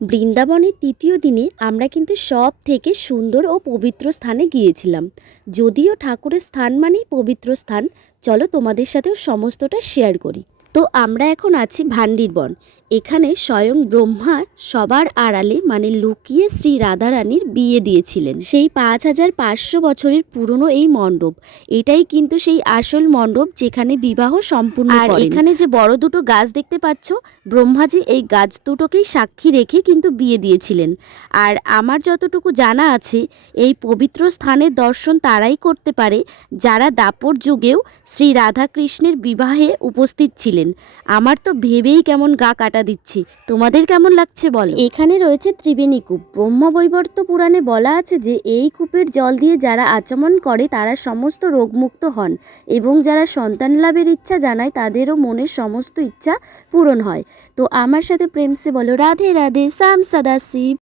বৃন্দাবনের তৃতীয় দিনে আমরা কিন্তু সব থেকে সুন্দর ও পবিত্র স্থানে গিয়েছিলাম। যদিও ঠাকুরের স্থান মানেই পবিত্র স্থান, চলো তোমাদের সাথেও সমস্তটা শেয়ার করি। তো আমরা এখন আছি ভান্ডির বন। এখানে স্বয়ং ব্রহ্মা সবার আড়ালে মানে লুকিয়ে শ্রী রাধারানীর বিয়ে দিয়েছিলেন। সেই 5500 বছরের পুরনো এই মণ্ডপ, এটাই কিন্তু সেই আসল মণ্ডপ যেখানে বিবাহ সম্পূর্ণ করেন। আর এখানে যে বড় দুটো গাছ দেখতে পাচ্ছ, ব্রহ্মাজি এই গাছ দুটোকেই সাক্ষী রেখে কিন্তু বিয়ে দিয়েছিলেন। আর আমার যতটুকু জানা আছে, এই পবিত্র স্থানের দর্শন তারাই করতে পারে যারা দাপর যুগেও শ্রী রাধাকৃষ্ণের বিবাহে উপস্থিত ছিলেন। আমার তো ভেবেই কেমন গা কাটা দিচ্ছি, তোমাদের কেমন লাগছে বলো। এখানে রয়েছে ত্রিবেণী কূপ। ব্রহ্মবৈবর্ত পুরাণে বলা আছে যে এই কূপের জল দিয়ে যারা আচমন করে তারা সমস্ত রোগমুক্ত হন, এবং যারা সন্তান লাভের ইচ্ছা জানায় তাদেরও মনের সমস্ত ইচ্ছা পূরণ হয়। তো আমার সাথে প্রেম সে বলো রাধে রাধে, শ্যাম সদা শিব।